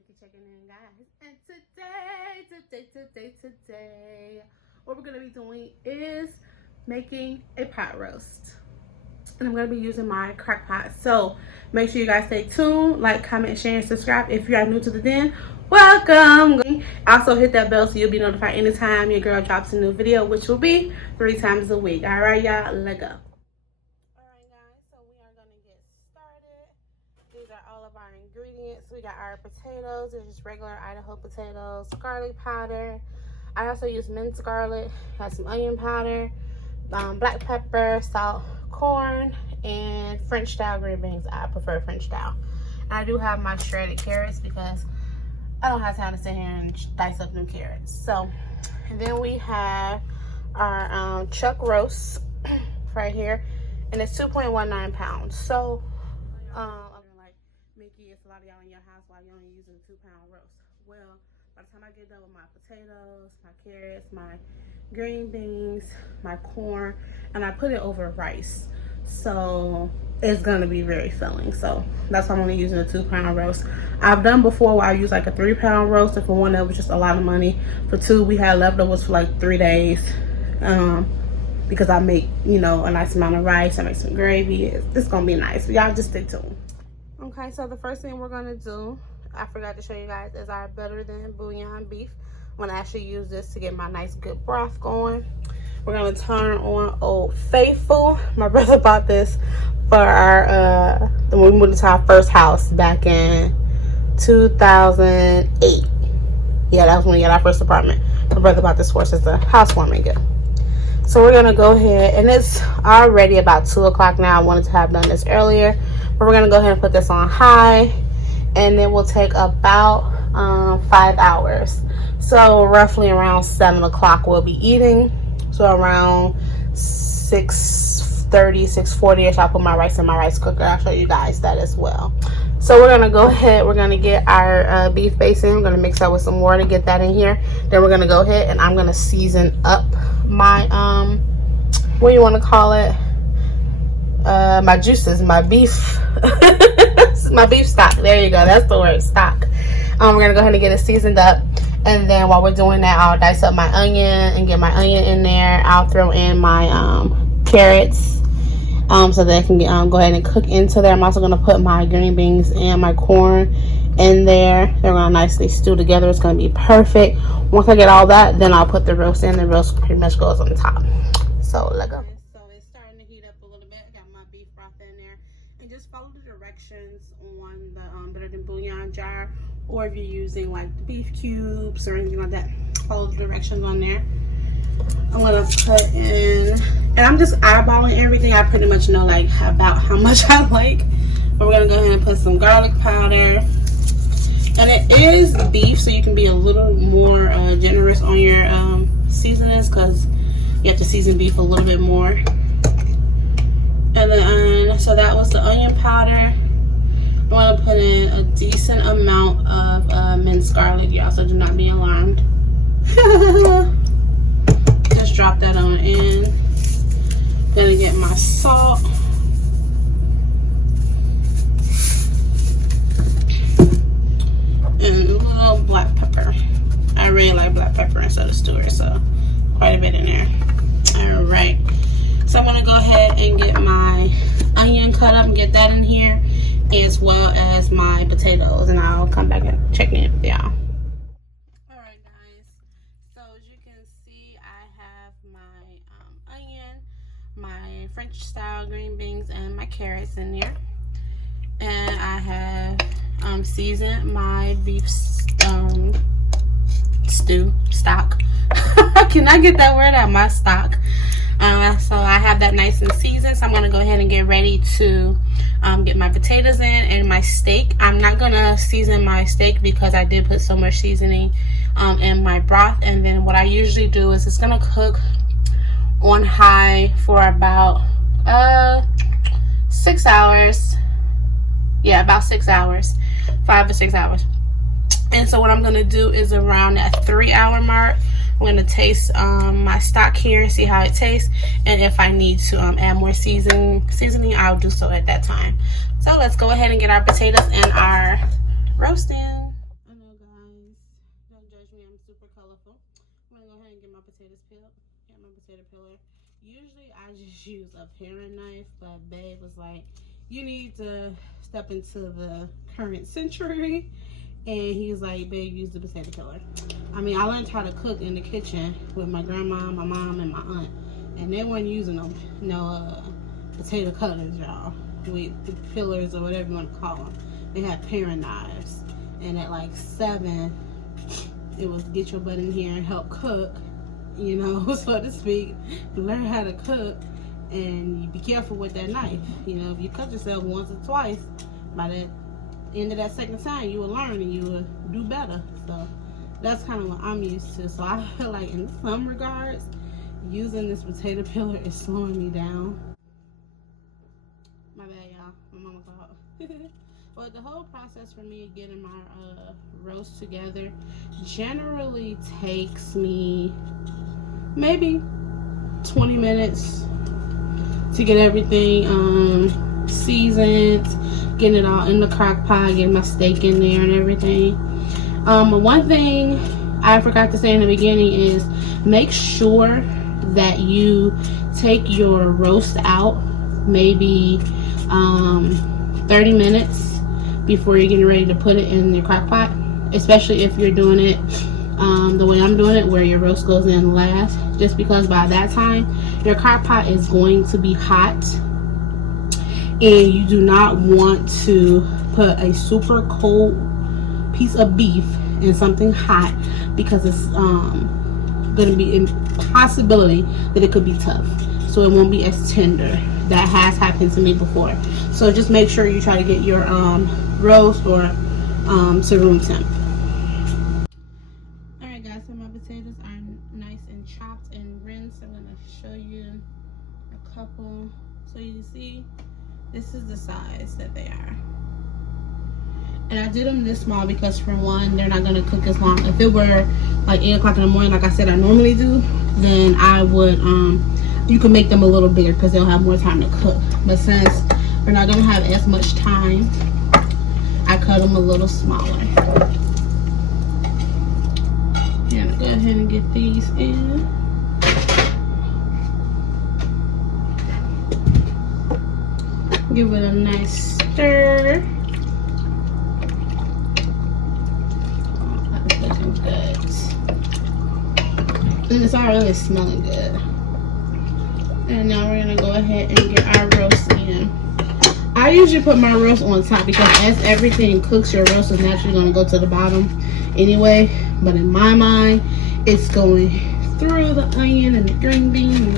Mikki checking in, guys. And today, what we're gonna be doing is making a pot roast. And I'm gonna be using my Crockpot. So make sure you guys stay tuned, like, comment, share, and subscribe. If you are new to the den, welcome. Also hit that bell so you'll be notified anytime your girl drops a new video, which will be 3 times a week. All right, y'all, let's go. These are all of our ingredients. We got our potatoes. They're just regular Idaho potatoes, garlic powder. I also use minced garlic, got some onion powder, black pepper, salt, corn, and French style green beans. I prefer French style. And I do have my shredded carrots because I don't have time to sit here and dice up new carrots. So, and then we have our chuck roast right here, and it's 2.19 pounds. So, like Mikki, it's a lot of y'all in your house while you're only using a 2-pound roast. Well, by the time I get done with my potatoes, my carrots, my green beans, my corn, and I put it over rice, so it's gonna be very filling. So that's why I'm only using a 2-pound roast. I've done before where I use like a 3-pound roast, and for one that was just a lot of money. For two, we had leftovers for like 3 days. Because I make, you know, a nice amount of rice, I make some gravy. It's gonna be nice. Y'all just stay tuned. Okay, so the first thing we're gonna do, I forgot to show you guys, is our better than bouillon beef. I'm gonna actually use this to get my nice good broth going. We're gonna turn on Old Faithful. My brother bought this for our when we moved into our first house back in 2008. Yeah, that was when we got our first apartment. My brother bought this for us as a housewarming gift. So we're gonna go ahead, and it's already about 2 o'clock now. I wanted to have done this earlier, but we're gonna go ahead and put this on high, and it will take about 5 hours. So roughly around 7 o'clock we'll be eating. So around 6:30, 6:40ish, I'll put my rice in my rice cooker. I'll show you guys that as well. So we're gonna go ahead, we're gonna get our beef basin. We're gonna mix that with some water, get that in here. Then we're gonna go ahead and I'm gonna season up my what do you want to call it, my juices, my beef my beef stock. There you go, that's the word, stock. We're gonna go ahead and get it seasoned up, and then while we're doing that, I'll dice up my onion and get my onion in there. I'll throw in my carrots so that I can go ahead and cook into there. I'm also gonna put my green beans and my corn in there. They're gonna nicely stew together. It's gonna be perfect. Once I get all that, then I'll put the roast in. The roast pretty much goes on the top. So let's go. So it's starting to heat up a little bit. I got my beef broth in there, and just follow the directions on the better than bouillon jar, or if you're using like the beef cubes or anything like that, follow the directions on there. I'm gonna put in, and I'm just eyeballing everything. I pretty much know like about how much I like, but we're gonna go ahead and put some garlic powder. And it is beef, so you can be a little more generous on your seasonings, because you have to season beef a little bit more. And then, so that was the onion powder. I'm going to put in a decent amount of minced garlic, y'all, so do not be alarmed. Just drop that on in. Gonna get my salt. And a little black pepper. I really like black pepper instead of Stewart, so quite a bit in there. All right, so I'm gonna go ahead and get my onion cut up and get that in here, as well as my potatoes, and I'll come back and check in with y'all. All right, guys, so as you can see, I have my onion, my French style green beans, and my carrots in there, and I have seasoned my beef stew stock. Can I get that word out? My stock. So I have that nice and seasoned, so I'm going to go ahead and get ready to get my potatoes in and my steak. I'm not going to season my steak because I did put so much seasoning in my broth. And then what I usually do is it's going to cook on high for about 6 hours. Yeah, about 6 hours, 5 to 6 hours. And so what I'm going to do is around that 3-hour mark, I'm going to taste my stock here and see how it tastes. And if I need to add more seasoning, I'll do so at that time. So let's go ahead and get our potatoes and our roast in. paring knife, but babe was like, you need to step into the current century. And he was like, babe, use the potato peeler. I mean, I learned how to cook in the kitchen with my grandma, my mom, and my aunt. And they weren't using no potato cutters, y'all. With the peelers or whatever you want to call them. They had paring knives. And at like 7, it was get your butt in here and help cook, you know, so to speak. Learn how to cook. And you be careful with that knife. You know, if you cut yourself once or twice, by the end of that second time, you will learn and you will do better. So that's kind of what I'm used to. So I feel like in some regards, using this potato peeler is slowing me down. My bad, y'all. My mama called. But the whole process for me getting my roast together generally takes me maybe 20 minutes to get everything seasoned, getting it all in the crock pot, getting my steak in there and everything. One thing I forgot to say in the beginning is make sure that you take your roast out maybe 30 minutes before you're getting ready to put it in your crock pot, especially if you're doing it the way I'm doing it, where your roast goes in last, just because by that time your crock pot is going to be hot and you do not want to put a super cold piece of beef in something hot, because it's going to be a possibility that it could be tough, so it won't be as tender. That has happened to me before. So just make sure you try to get your roast or to room temp. Alright guys, so my potatoes are nice and chopped and rinsed. I'm going to show you a couple so you can see. This is the size that they are. And I did them this small because, for one, they're not going to cook as long. If it were like 8 o'clock in the morning, like I said I normally do, then I would, you can make them a little bigger because they'll have more time to cook. But since we're not going to have as much time, I cut them a little smaller. And go ahead and get these in. Give it a nice stir. That's looking good. And it's already smelling good. And now we're gonna go ahead and get our roast in. I usually put my roast on top because as everything cooks, your roast is naturally gonna go to the bottom anyway. But in my mind, it's going through the onion and the green bean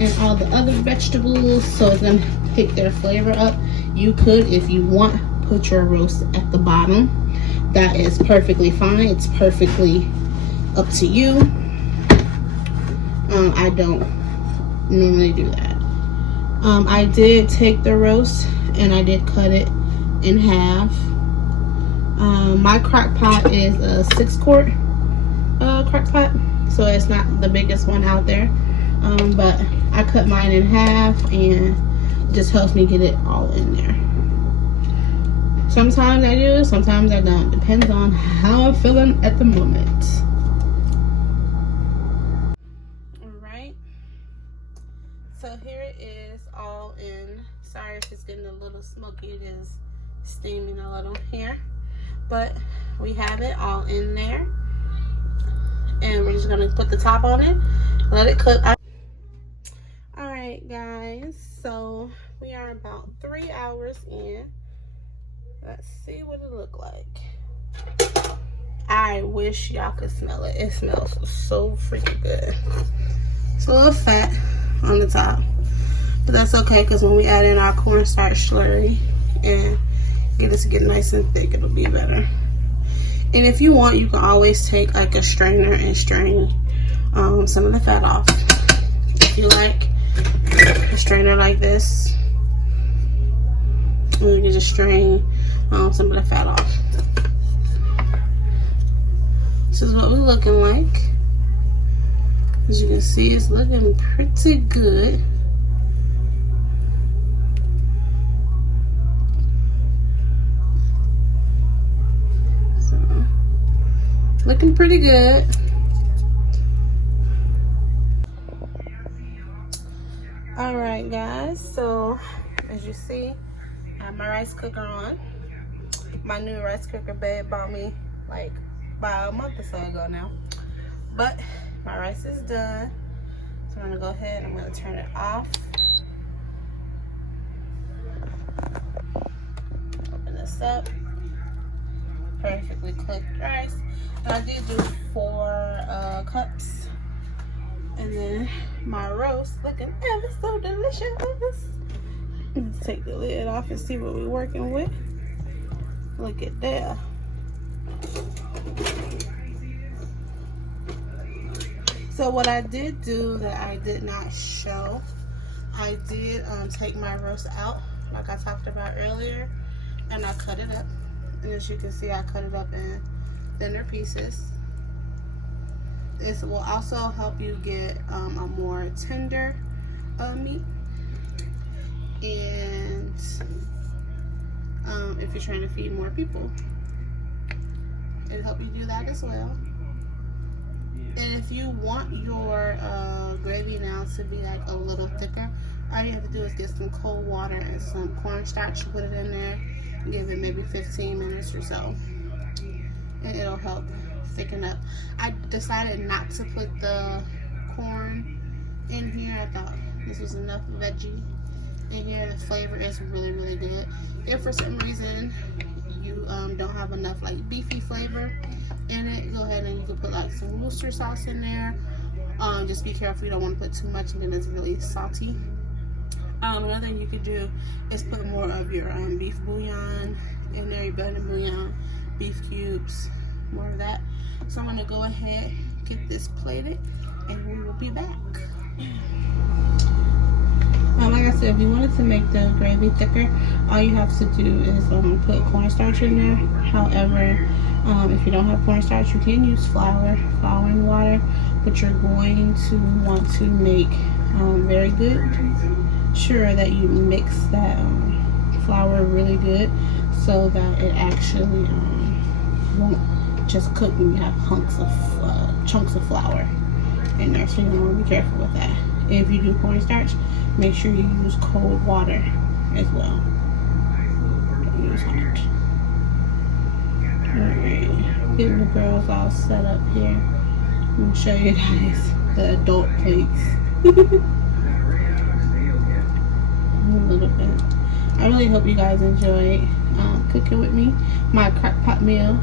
and all the other vegetables, so it's gonna pick their flavor up. You could, if you want, put your roast at the bottom. That is perfectly fine. It's perfectly up to you. I don't normally do that. I did take the roast and I did cut it in half. My crock pot is a 6-quart crock pot, so it's not the biggest one out there, but I cut mine in half and it just helps me get it all in there. Sometimes I do, sometimes I don't. Depends on how I'm feeling at the moment. Alright, so here it is all in. Sorry if it's getting a little smoky, it is steaming a little here, but we have it all in there. And we're just gonna put the top on it, let it cook. Alright guys, so we are about 3 hours in. Let's see what it look like. I wish y'all could smell it. It smells so freaking good. It's a little fat on the top, but that's okay because when we add in our cornstarch slurry and get it to get nice and thick, it'll be better. And if you want, you can always take like a strainer and strain some of the fat off. If you like a strainer like this, and you can just strain some of the fat off. This is what we're looking like. As you can see, it's looking pretty good. So, looking pretty good. Alright Alright guys, so as you see, I have my rice cooker on. My new rice cooker babe bought me like about a month or so ago now. But my rice is done. So I'm gonna go ahead and I'm gonna turn it off. Open this up. Perfectly cooked rice. And I did do 4 cups. And then my roast looking ever so delicious. Let's take the lid off and see what we're working with. Look at that. So what I did do that I did not show, I did take my roast out like I talked about earlier, and I cut it up. And as you can see, I cut it up in thinner pieces. This will also help you get a more tender meat. And if you're trying to feed more people, it'll help you do that as well. And if you want your gravy now to be like a little thicker, all you have to do is get some cold water and some cornstarch, put it in there, and give it maybe 15 minutes or so, and it'll help thicken up. I decided not to put the corn in here. I thought this was enough veggie in here. The flavor is really, really good. If for some reason you don't have enough like beefy flavor in it, go ahead and you can put like some Worcester sauce in there. Just be careful, you don't want to put too much and then it's really salty. Another thing you could do is put more of your beef bouillon in there, your butter bouillon, beef cubes, more of that. So I'm gonna go ahead, get this plated, and we will be back. Like I said, if you wanted to make the gravy thicker, all you have to do is put cornstarch in there. However, if you don't have cornstarch, you can use flour and water, but you're going to want to make very good sure that you mix that flour really good so that it actually won't just cook and you have chunks of flour in there. So you want to be careful with that. If you do cornstarch, make sure you use cold water as well. Don't use hot. Alright, getting the girls all set up here. I'm going to show you guys the adult plates. A little bit. I really hope you guys enjoy cooking with me, my Crockpot meal.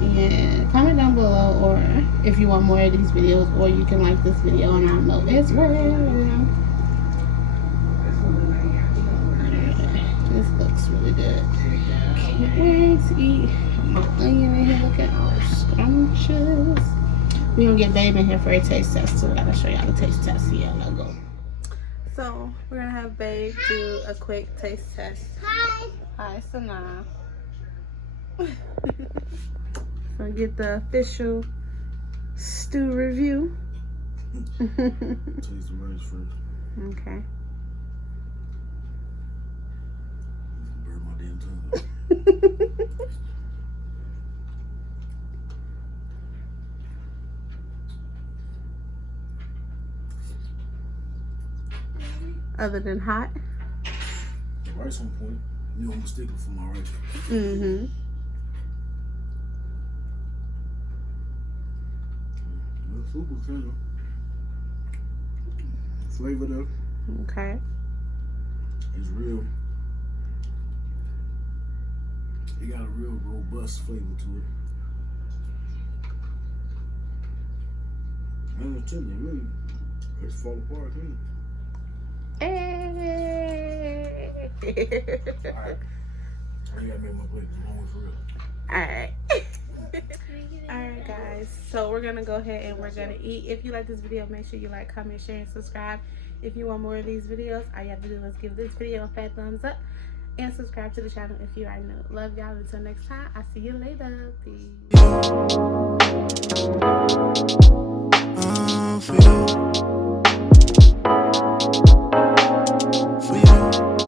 And comment down below, or if you want more of these videos, or you can like this video and I'll know as well. This looks really good. Can't wait to eat. My onion in here looking all scrumptious. We're gonna get Babe in here for a taste test, so I gotta show y'all the taste test. Yeah, let's go. So we're gonna have Babe do a quick taste test. Hi. Hi, Sana. So get the official stew review. Taste the rice first. Okay. Burn my damn tongue. Other than hot? The rice on point. You know I'm a stickler for my rice. Mm-hmm. The soup was kind of flavored up. Okay. It's real. It got a real robust flavor to it. I'm just telling you, really, it's fall apart, huh? Hey. Alright. I gotta make my plate. I'm always real. Alright. Alright guys, so we're gonna go ahead and we're gonna eat. If you like this video, make sure you like, comment, share, and subscribe. If you want more of these videos, all you have to do is give this video a fat thumbs up and subscribe to the channel if you already know. Love y'all. Until next time, I'll see you later. Peace.